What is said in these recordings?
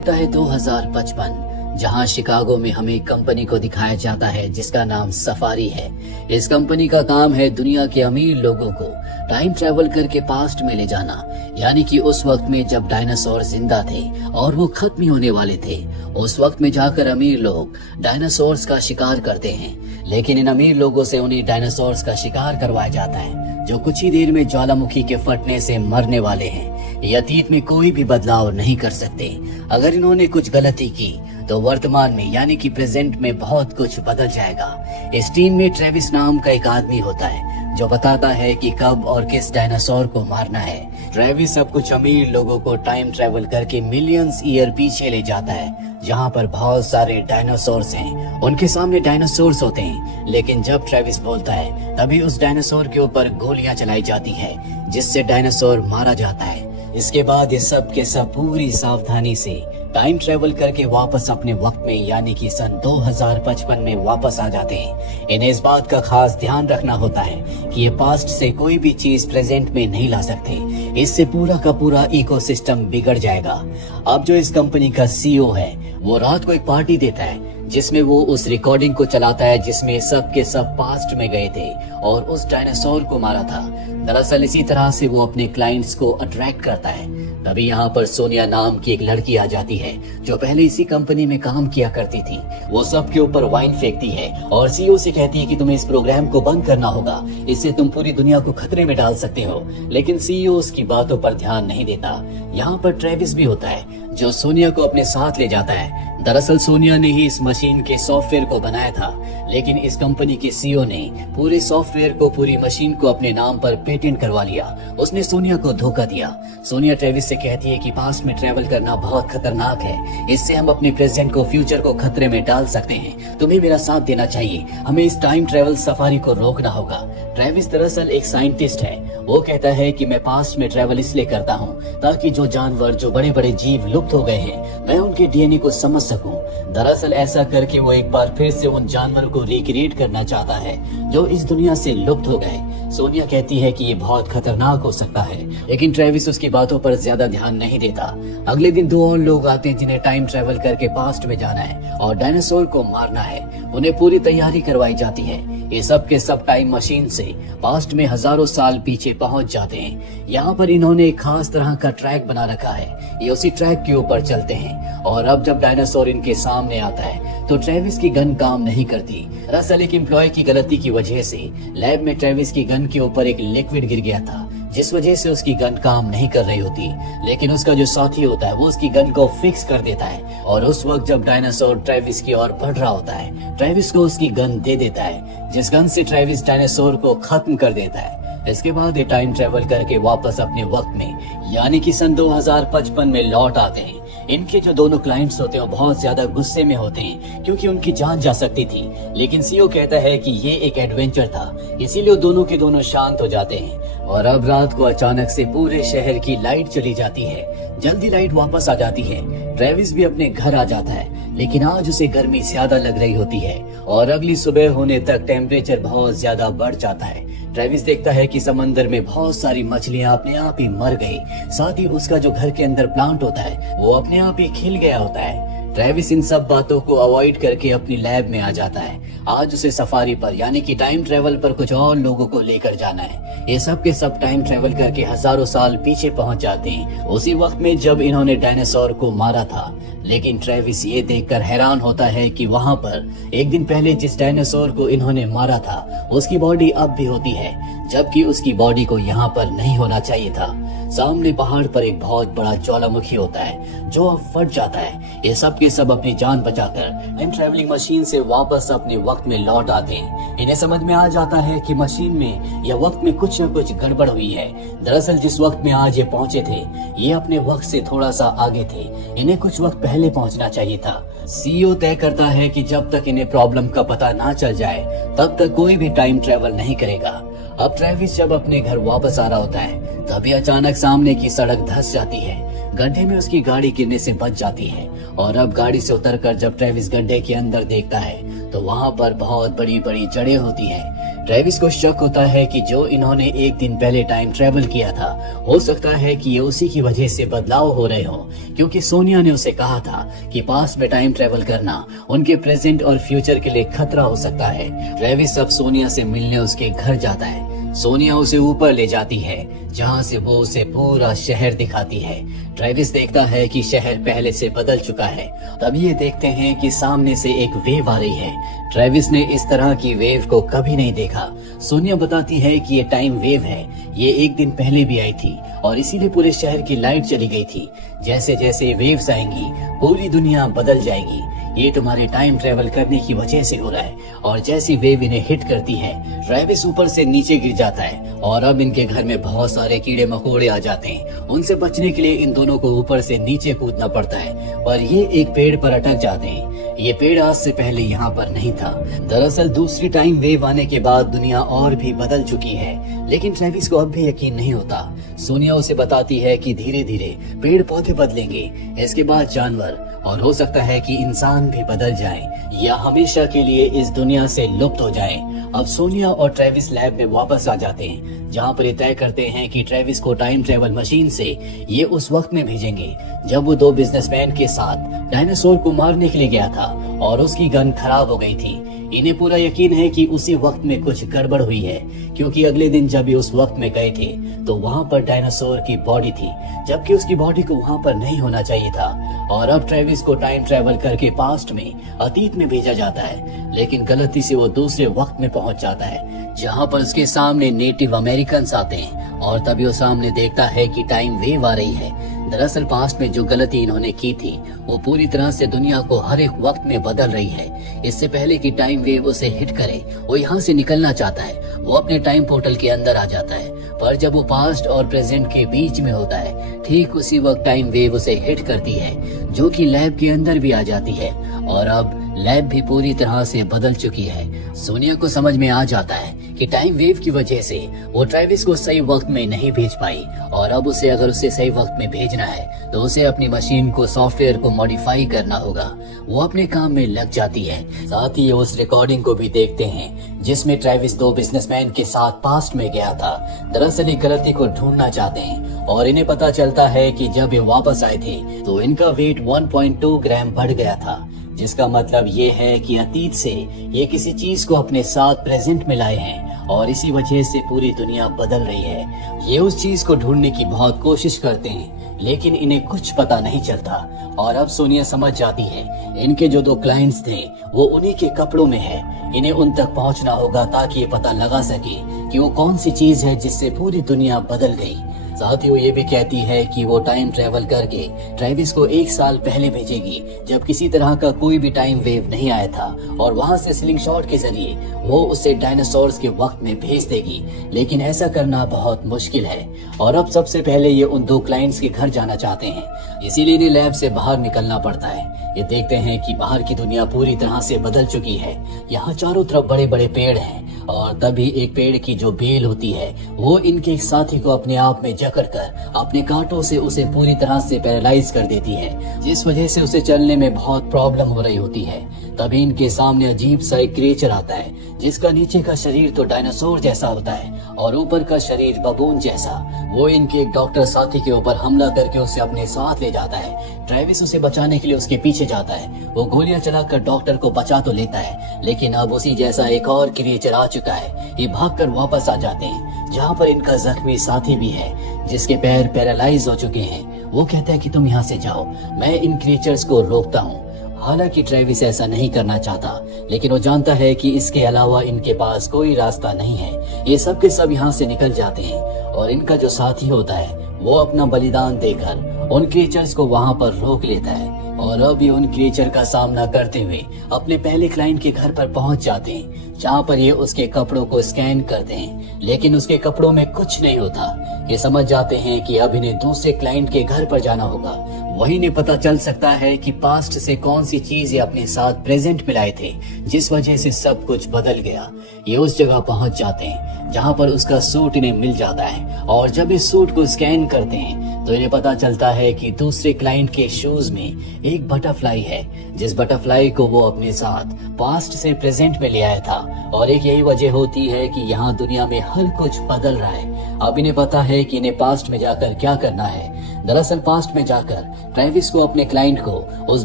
होता है 2055, जहां शिकागो में हमें एक कंपनी को दिखाया जाता है जिसका नाम सफारी है। इस कंपनी का काम है दुनिया के अमीर लोगों को टाइम ट्रेवल करके पास्ट में ले जाना, यानी कि उस वक्त में जब डायनासोर जिंदा थे और वो खत्म ही होने वाले थे। उस वक्त में जाकर अमीर लोग डायनासोर्स का शिकार करते हैं, लेकिन इन अमीर लोगों से उन्हें डायनासोर्स का शिकार करवाया जाता है जो कुछ ही देर में ज्वालामुखी के फटने से मरने वाले हैं। ये अतीत में कोई भी बदलाव नहीं कर सकते। अगर इन्होंने कुछ गलती की तो वर्तमान में यानी कि प्रेजेंट में बहुत कुछ बदल जाएगा। इस टीम में ट्रेविस नाम का एक आदमी होता है जो बताता है कि कब और किस डायनासोर को मारना है। ट्रेविस सब कुछ अमीर लोगों को टाइम ट्रेवल करके मिलियंस ईयर पीछे ले जाता है, जहाँ पर बहुत सारे डायनासोर्स हैं। उनके सामने डायनासोर्स होते हैं, लेकिन जब ट्रेविस बोलता है तभी उस डायनासोर के ऊपर गोलियां चलाई जाती है, जिससे डायनासोर मारा जाता है। इसके बाद ये सब के सब पूरी सावधानी से टाइम ट्रेवल करके वापस अपने वक्त में यानी कि सन 2055 में वापस आ जाते हैं। इन्हें इस बात का खास ध्यान रखना होता है कि ये पास्ट से कोई भी चीज प्रेजेंट में नहीं ला सकते, इससे पूरा का पूरा इकोसिस्टम बिगड़ जाएगा। अब जो इस कंपनी का सीईओ है वो रात को एक पार्टी देता है जिसमें वो उस रिकॉर्डिंग को चलाता है जिसमें सब के सब पास्ट में गए थे और उस डायनासोर को मारा था। दरअसल इसी तरह से वो अपने क्लाइंट्स को अट्रैक्ट करता है। तभी यहाँ पर सोनिया नाम की एक लड़की आ जाती है जो पहले इसी कंपनी में काम किया करती थी। वो सबके ऊपर वाइन फेंकती है और सीईओ से कहती है कि तुम्हें इस प्रोग्राम को बंद करना होगा, इससे तुम पूरी दुनिया को खतरे में डाल सकते हो। लेकिन सीईओ उसकी बातों पर ध्यान नहीं देता। यहाँ पर ट्रेविस भी होता है जो सोनिया को अपने साथ ले जाता है। दरअसल सोनिया ने ही इस मशीन के सॉफ्टवेयर को बनाया था, लेकिन इस कंपनी के सीईओ ने पूरे सॉफ्टवेयर को, पूरी मशीन को अपने नाम पर पेटेंट करवा लिया। उसने सोनिया को धोखा दिया। सोनिया ट्रेविस से कहती है कि पास्ट में ट्रेवल करना बहुत खतरनाक है, इससे हम अपने प्रेजेंट को, फ्यूचर को खतरे में डाल सकते हैं। तुम्हें मेरा साथ देना चाहिए, हमें इस टाइम ट्रेवल सफारी को रोकना होगा। ट्रेविस दरअसल एक साइंटिस्ट है। वो कहता है कि मैं पास्ट में ट्रेवल इसलिए करता हूँ ताकि जो जानवर, जो बड़े बड़े जीव लुप्त हो गए हैं, मैं उनके डीएनए को समझ सकूं। दरअसल ऐसा करके वो एक बार फिर से उन जानवरों को रिक्रिएट करना चाहता है जो इस दुनिया से लुप्त हो गए। सोनिया कहती है कि ये बहुत खतरनाक हो सकता है, लेकिन ट्रेविस उसकी बातों पर ज्यादा ध्यान नहीं देता। अगले दिन दो और लोग आते हैं जिन्हें टाइम ट्रेवल करके पास्ट में जाना है और डायनासोर को मारना है। उन्हें पूरी तैयारी करवाई जाती है। ये सब के सब टाइम मशीन से पास्ट में हजारों साल पीछे पहुंच जाते हैं। यहाँ पर इन्होंने एक खास तरह का ट्रैक बना रखा है। ये उसी ट्रैक के ऊपर चलते हैं और अब जब डायनासोर इनके सामने आता है तो ट्रेविस की गन काम नहीं करती। दरअसल एक एम्प्लॉय की गलती की वजह से लैब में ट्रेविस की गन के ऊपर एक लिक्विड गिर गया था, जिस वजह से उसकी गन काम नहीं कर रही होती। लेकिन उसका जो साथी होता है वो उसकी गन को फिक्स कर देता है और उस वक्त जब डायनासोर ट्रेविस की ओर बढ़ रहा होता है, ट्रेविस को उसकी गन दे देता है, जिस गन से ट्रेविस डायनासोर को खत्म कर देता है। इसके बाद ये टाइम ट्रेवल करके वापस अपने वक्त में यानी कि सन 2055 में लौट आते हैं। इनके जो दोनों क्लाइंट्स होते हैं वो बहुत ज्यादा गुस्से में होते हैं क्योंकि उनकी जान जा सकती थी, लेकिन सीईओ कहता है कि ये एक एडवेंचर था, इसीलिए दोनों के दोनों शांत हो जाते हैं। और अब रात को अचानक से पूरे शहर की लाइट चली जाती है। जल्दी लाइट वापस आ जाती है। ट्रेविस भी अपने घर आ जाता है, लेकिन आज उसे गर्मी ज्यादा लग रही होती है और अगली सुबह होने तक टेम्परेचर बहुत ज्यादा बढ़ जाता है। ट्रेविस देखता है कि समंदर में बहुत सारी मछलियां अपने आप ही मर गई, साथ ही उसका जो घर के अंदर प्लांट होता है वो अपने आप ही खिल गया होता है। ट्रेविस इन सब बातों को अवॉइड करके अपनी लैब में आ जाता है। आज उसे सफारी पर यानी कि टाइम ट्रेवल पर कुछ और लोगों को लेकर जाना है। ये सब के सब टाइम ट्रेवल करके हजारों साल पीछे पहुंच जाते हैं, उसी वक्त में जब इन्होंने डायनासोर को मारा था। लेकिन ट्रेविस ये देखकर हैरान होता है कि वहाँ पर एक दिन पहले जिस डायनासोर को इन्होंने मारा था उसकी बॉडी अब भी होती है, जबकि उसकी बॉडी को यहाँ पर नहीं होना चाहिए था। सामने पहाड़ पर एक बहुत बड़ा ज्वालामुखी होता है जो अब फट जाता है। ये सब के सब अपनी जान बचाकर टाइम ट्रेवलिंग मशीन से वापस अपने वक्त में लौट आते हैं। इन्हें समझ में आ जाता है कि मशीन में या वक्त में कुछ न कुछ गड़बड़ हुई है। दरअसल जिस वक्त में आज ये पहुंचे थे ये अपने वक्त से थोड़ा सा आगे थे, इन्हें कुछ वक्त पहले पहुंचना चाहिए था। सीईओ तय करता है कि जब तक इन्हें प्रॉब्लम का पता ना चल जाए तब तक कोई भी टाइम ट्रेवल नहीं करेगा। अब ट्रेविस जब अपने घर वापस आ रहा होता है तभी अचानक सामने की सड़क धंस जाती है। गड्ढे में उसकी गाड़ी गिरने से बच जाती है और अब गाड़ी से उतरकर जब ट्रेविस गड्ढे के अंदर देखता है तो वहाँ पर बहुत बड़ी बड़ी जड़ें होती हैं। ट्रेविस को शक होता है कि जो इन्होंने एक दिन पहले टाइम ट्रेवल किया था, हो सकता है कि ये उसी की वजह से बदलाव हो रहे हो, क्योंकि सोनिया ने उसे कहा था कि पास्ट में टाइम ट्रेवल करना उनके प्रेजेंट और फ्यूचर के लिए खतरा हो सकता है। ट्रेविस अब सोनिया से मिलने उसके घर जाता है। सोनिया उसे ऊपर ले जाती है, जहाँ से वो उसे पूरा शहर दिखाती है। ट्रेविस देखता है कि शहर पहले से बदल चुका है। तभी ये देखते हैं कि सामने से एक वेव आ रही है। ट्रेविस ने इस तरह की वेव को कभी नहीं देखा। सोनिया बताती है कि ये टाइम वेव है, ये एक दिन पहले भी आई थी और इसीलिए पूरे शहर की लाइट चली गई थी। जैसे जैसे वेव्स आएंगी पूरी दुनिया बदल जाएगी। ये तुम्हारे टाइम ट्रेवल करने की वजह से हो रहा है। और जैसी वेव इन्हें हिट करती है, ट्रेविस ऊपर से नीचे गिर जाता है और अब इनके घर में बहुत सारे कीड़े मकोड़े आ जाते हैं। उनसे बचने के लिए इन दोनों को ऊपर से नीचे कूदना पड़ता है, पर ये एक पेड़ पर अटक जाते हैं। ये पेड़ आज से पहले यहाँ पर नहीं था। दरअसल दूसरी टाइम वेव आने के बाद दुनिया और भी बदल चुकी है, लेकिन ट्रेविस को अब भी यकीन नहीं होता। सोनिया उसे बताती है कि धीरे धीरे पेड़ पौधे बदलेंगे, इसके बाद जानवर, और हो सकता है कि इंसान भी बदल जाएं या हमेशा के लिए इस दुनिया से लुप्त हो जाएं। अब सोनिया और ट्रेविस लैब में वापस आ जाते हैं, जहां पर ये तय करते हैं कि ट्रेविस को टाइम ट्रेवल मशीन से ये उस वक्त में भेजेंगे जब वो दो बिजनेसमैन के साथ डायनासोर को मारने के लिए गया था और उसकी गन खराब हो गई थी। इन्हें पूरा यकीन है कि उसी वक्त में कुछ गड़बड़ हुई है, क्योंकि अगले दिन जब ये उस वक्त में गए थे तो वहाँ पर डायनासोर की बॉडी थी, जबकि उसकी बॉडी को वहाँ पर नहीं होना चाहिए था। और अब ट्रेविस को टाइम ट्रेवल करके पास्ट में, अतीत में भेजा जाता है, लेकिन गलती से वो दूसरे वक्त में पहुंच जाता है, जहाँ पर उसके सामने नेटिव अमेरिकन्स आते हैं। और तभी वो सामने देखता है कि टाइम वेव आ रही है। दरअसल पास्ट में जो गलती इन्होंने की थी वो पूरी तरह से दुनिया को हर एक वक्त में बदल रही है। इससे पहले कि टाइम वेव उसे हिट करे, वो यहाँ से निकलना चाहता है। वो अपने टाइम पोर्टल के अंदर आ जाता है, पर जब वो पास्ट और प्रेजेंट के बीच में होता है, ठीक उसी वक्त टाइम वेव उसे हिट करती है, जो कि लैब के अंदर भी आ जाती है। और अब लैब भी पूरी तरह से बदल चुकी है। सोनिया को समझ में आ जाता है कि टाइम वेव की वजह से वो ट्रेविस को सही वक्त में नहीं भेज पाई, और अब उसे अगर उसे सही वक्त में भेजना है तो उसे अपनी मशीन को, सॉफ्टवेयर को मॉडिफाई करना होगा। वो अपने काम में लग जाती है। साथ ही उस रिकॉर्डिंग को भी देखते हैं जिसमें ट्रेविस दो बिजनेसमैन के साथ पास्ट में गया था। दरअसल ये गलती को ढूंढना चाहते हैं और इन्हें पता चलता है कि जब ये वापस आए थे तो इनका वेट 1.2 ग्राम बढ़ गया था, जिसका मतलब ये है कि अतीत से ये किसी चीज को अपने साथ प्रेजेंट में लाए हैं और इसी वजह से पूरी दुनिया बदल रही है। ये उस चीज को ढूंढने की बहुत कोशिश करते हैं, लेकिन इन्हें कुछ पता नहीं चलता। और अब सोनिया समझ जाती है इनके जो दो क्लाइंट्स थे वो उन्हीं के कपड़ों में है। इन्हें उन तक पहुंचना होगा ताकि ये पता लगा सके कि वो कौन सी चीज है जिससे पूरी दुनिया बदल गई। साथ ही वो ये भी कहती है कि वो टाइम ट्रेवल करके ट्रेविस को 1 साल पहले भेजेगी, जब किसी तरह का कोई भी टाइम वेव नहीं आया था, और वहां से स्लिंग शॉट के जरिए वो उसे डायनासोर्स के वक्त में भेज देगी। लेकिन ऐसा करना बहुत मुश्किल है और अब सबसे पहले ये उन दो क्लाइंट्स के घर जाना चाहते हैं, इसीलिए इन्हें लैब से बाहर निकलना पड़ता है। ये देखते हैं कि बाहर की दुनिया पूरी तरह से बदल चुकी है। यहाँ चारों तरफ बड़े बड़े पेड़ हैं और तभी एक पेड़ की जो बेल होती है वो इनके एक साथी को अपने आप में जकड़कर अपने कांटों से उसे पूरी तरह से पैरालाइज कर देती है, जिस वजह से उसे चलने में बहुत प्रॉब्लम हो रही होती है। तभी इनके सामने अजीब सा एक क्रिएचर आता है, जिसका नीचे का शरीर तो डायनासोर जैसा होता है और ऊपर का शरीर बबून जैसा। वो इनके एक डॉक्टर साथी के ऊपर हमला करके उसे अपने साथ ले जाता है। ट्रेविस उसे बचाने के लिए उसके पीछे जाता है। वो गोलियां चलाकर डॉक्टर को बचा तो लेता है, लेकिन अब उसी जैसा एक और क्रिएचर आ चुका है। ये भागकर वापस आ जाते हैं, जहाँ पर इनका जख्मी साथी भी है, जिसके पैर पैरालाइज हो चुके हैं। वो कहता है कि तुम यहाँ से जाओ, मैं इन क्रिएचर्स को रोकता हूँ। हालांकि ट्रेविस ऐसा नहीं करना चाहता, लेकिन वो जानता है कि इसके अलावा इनके पास कोई रास्ता नहीं है। ये सब के सब यहाँ से निकल जाते हैं और इनका जो साथी होता है वो अपना बलिदान देकर उन क्रिएचर्स को वहाँ पर रोक लेता है। और अब ये उन क्रिएचर का सामना करते हुए अपने पहले क्लाइंट के घर पर पहुंच जाते हैं, जहाँ पर ये उसके कपड़ों को स्कैन करते हैं, लेकिन उसके कपड़ों में कुछ नहीं होता। ये समझ जाते हैं कि अब इन्हें दूसरे क्लाइंट के घर पर जाना होगा। वही ने पता चल सकता है कि पास्ट से कौन सी चीज ये अपने साथ प्रेजेंट में लाए थे, जिस वजह से सब कुछ बदल गया। ये उस जगह पहुंच जाते हैं जहां पर उसका सूट इन्हें मिल जाता है, और जब इस सूट को स्कैन करते हैं तो इन्हें पता चलता है कि दूसरे क्लाइंट के शूज में एक बटरफ्लाई है, जिस बटरफ्लाई को वो अपने साथ पास्ट से प्रेजेंट में ले आया था। और एक यही वजह होती है कि यहाँ दुनिया में हर कुछ बदल रहा है। अब इन्हें पता है कि इन्हें पास्ट में जाकर क्या करना है। दरअसल पास्ट में जाकर ट्रेविस को अपने क्लाइंट को उस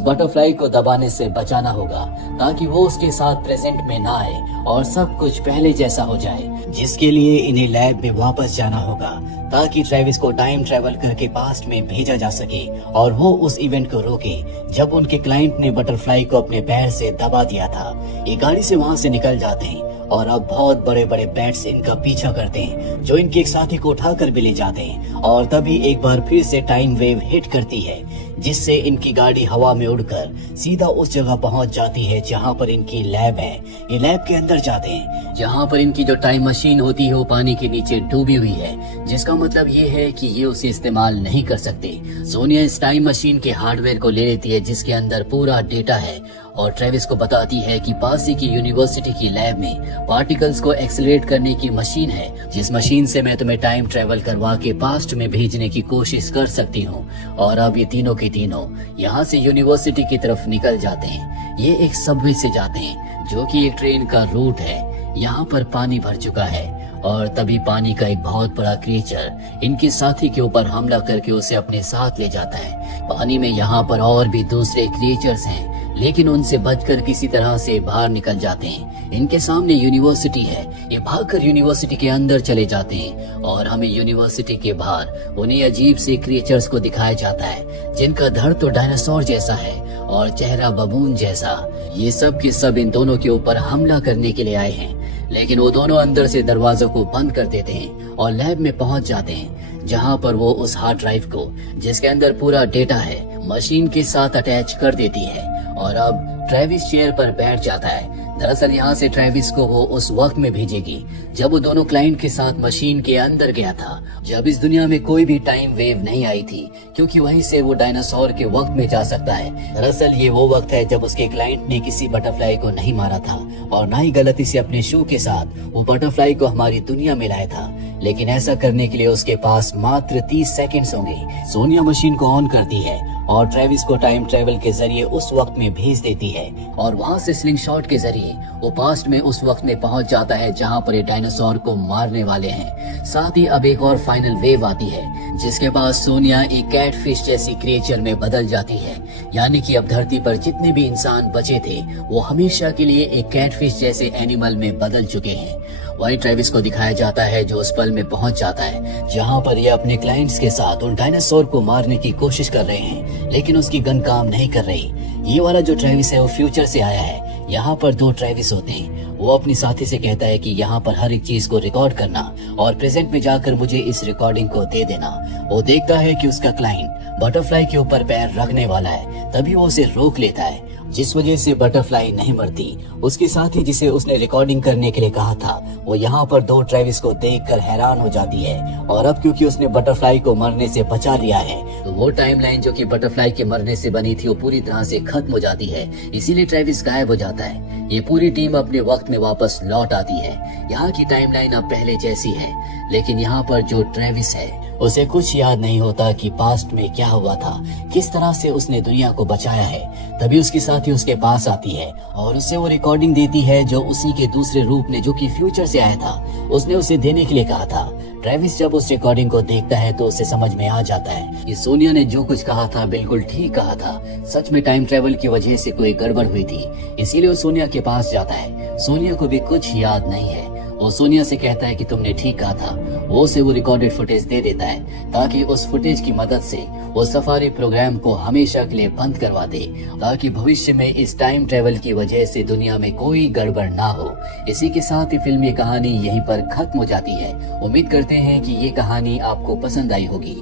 बटरफ्लाई को दबाने से बचाना होगा, ताकि वो उसके साथ प्रेजेंट में ना आए और सब कुछ पहले जैसा हो जाए, जिसके लिए इन्हें लैब में वापस जाना होगा, ताकि ट्रेविस को टाइम ट्रेवल करके पास्ट में भेजा जा सके और वो उस इवेंट को रोके जब उनके क्लाइंट ने बटरफ्लाई को अपने पैर से दबा दिया था। ये गाड़ी से वहां से निकल जाते हैं और अब बहुत बड़े बड़े बैट्स इनका पीछा करते हैं, जो इनके एक साथी को उठाकर भी ले जाते हैं। और तभी एक बार फिर से टाइम वेव हिट करती है, जिससे इनकी गाड़ी हवा में उड़कर सीधा उस जगह पहुंच जाती है जहां पर इनकी लैब है। ये लैब के अंदर जाते हैं जहां पर इनकी जो टाइम मशीन होती है वो पानी के नीचे डूबी हुई है, जिसका मतलब ये है कि ये उसे इस्तेमाल नहीं कर सकते। सोनिया इस टाइम मशीन के हार्डवेयर को ले लेती है, जिसके अंदर पूरा डेटा है, और ट्रेविस को बताती है कि पास ही की यूनिवर्सिटी की लैब में पार्टिकल्स को एक्सेलरेट करने की मशीन है, जिस मशीन से मैं तुम्हें टाइम ट्रेवल करवा के पास्ट में भेजने की कोशिश कर सकती हूँ। और अब ये तीनों के तीनों यहाँ से यूनिवर्सिटी की तरफ निकल जाते हैं। ये एक सबवे से जाते हैं, जो कि एक ट्रेन का रूट है। यहाँ पर पानी भर चुका है और तभी पानी का एक बहुत बड़ा क्रिएचर इनके साथी के ऊपर हमला करके उसे अपने साथ ले जाता है। पानी में यहाँ पर और भी दूसरे क्रिएचर्स हैं, लेकिन उनसे बचकर किसी तरह से बाहर निकल जाते हैं। इनके सामने यूनिवर्सिटी है, ये भागकर यूनिवर्सिटी के अंदर चले जाते हैं और हमें यूनिवर्सिटी के बाहर उन्हें अजीब से क्रिएचर्स को दिखाया जाता है, जिनका धड़ तो डायनासोर जैसा है और चेहरा बबून जैसा। ये सब के सब इन दोनों के ऊपर हमला करने के लिए आए हैं, लेकिन वो दोनों अंदर से दरवाजों को बंद कर देते हैं और लैब में पहुंच जाते हैं, जहां पर वो उस हार्ड ड्राइव को, जिसके अंदर पूरा डेटा है, मशीन के साथ अटैच कर देती है। और अब ट्रेविस चेयर पर बैठ जाता है। दरअसल यहाँ से ट्रेविस को वो उस वक्त में भेजेगी जब वो दोनों क्लाइंट के साथ मशीन के अंदर गया था, जब इस दुनिया में कोई भी टाइम वेव नहीं आई थी, क्योंकि वहीं से वो डायनासोर के वक्त में जा सकता है। दरअसल ये वो वक्त है जब उसके क्लाइंट ने किसी बटरफ्लाई को नहीं मारा था और ना ही गलती से अपने शू के साथ वो बटरफ्लाई को हमारी दुनिया में लाया था, लेकिन ऐसा करने के लिए उसके पास मात्र 30 सेकेंड्स होंगे। सोनिया मशीन को ऑन करती है और ट्रेविस को टाइम ट्रेवल के जरिए उस वक्त में भेज देती है, और वहाँ से स्लिंग शॉट के जरिए वो पास्ट में उस वक्त में पहुंच जाता है जहाँ पर ये डायनासोर को मारने वाले हैं। साथ ही अब एक और फाइनल वेव आती है, जिसके बाद सोनिया एक कैटफिश जैसी क्रिएचर में बदल जाती है। यानी कि अब धरती पर जितने भी इंसान बचे थे वो हमेशा के लिए एक कैटफिश जैसे एनिमल में बदल चुके हैं। वही ट्रेविस को दिखाया जाता है जो उस पल में पहुंच जाता है जहां पर ये अपने क्लाइंट्स के साथ उन डायनासोर को मारने की कोशिश कर रहे हैं, लेकिन उसकी गन काम नहीं कर रही। ये वाला जो ट्रेविस है वो फ्यूचर से आया है। यहाँ पर दो ट्रेविस होते हैं। वो अपनी साथी से कहता है कि यहाँ पर हर एक चीज को रिकॉर्ड करना और प्रेजेंट में जाकर मुझे इस रिकॉर्डिंग को दे देना। वो देखता है कि उसका क्लाइंट बटरफ्लाई के ऊपर पैर रखने वाला है, तभी वो उसे रोक लेता है, जिस वजह से बटरफ्लाई नहीं मरती। उसके साथ ही जिसे उसने रिकॉर्डिंग करने के लिए कहा था वो यहाँ पर दो ट्रेविस को देखकर हैरान हो जाती है, और अब क्योंकि उसने बटरफ्लाई को मरने से बचा लिया है तो वो टाइमलाइन जो कि बटरफ्लाई के मरने से बनी थी वो पूरी तरह से खत्म हो जाती है। इसीलिए ट्रेविस गायब हो जाता है। ये पूरी टीम अपने वक्त में वापस लौट आती है। यहाँ की टाइमलाइन अब पहले जैसी है, लेकिन यहाँ पर जो ट्रेविस है उसे कुछ याद नहीं होता कि पास्ट में क्या हुआ था, किस तरह से उसने दुनिया को बचाया है। तभी उसकी साथी उसके पास आती है और उसे वो रिकॉर्डिंग देती है जो उसी के दूसरे रूप ने, जो कि फ्यूचर से आया था, उसने उसे देने के लिए कहा था। ट्रेविस जब उस रिकॉर्डिंग को देखता है तो उसे समझ में आ जाता है कि सोनिया ने जो कुछ कहा था बिल्कुल ठीक कहा था। सच में टाइम ट्रेवल की वजह से कोई गड़बड़ हुई थी, इसीलिए वो सोनिया के पास जाता है। सोनिया को भी कुछ याद नहीं है। वो सोनिया से कहता है कि तुमने ठीक कहा था। वो उसे वो रिकॉर्डेड फुटेज दे देता है ताकि उस फुटेज की मदद से वो सफारी प्रोग्राम को हमेशा के लिए बंद करवा दे, ताकि भविष्य में इस टाइम ट्रेवल की वजह से दुनिया में कोई गड़बड़ ना हो। इसी के साथ ही फिल्म ये कहानी यहीं पर खत्म हो जाती है। उम्मीद करते हैं कि ये कहानी आपको पसंद आई होगी।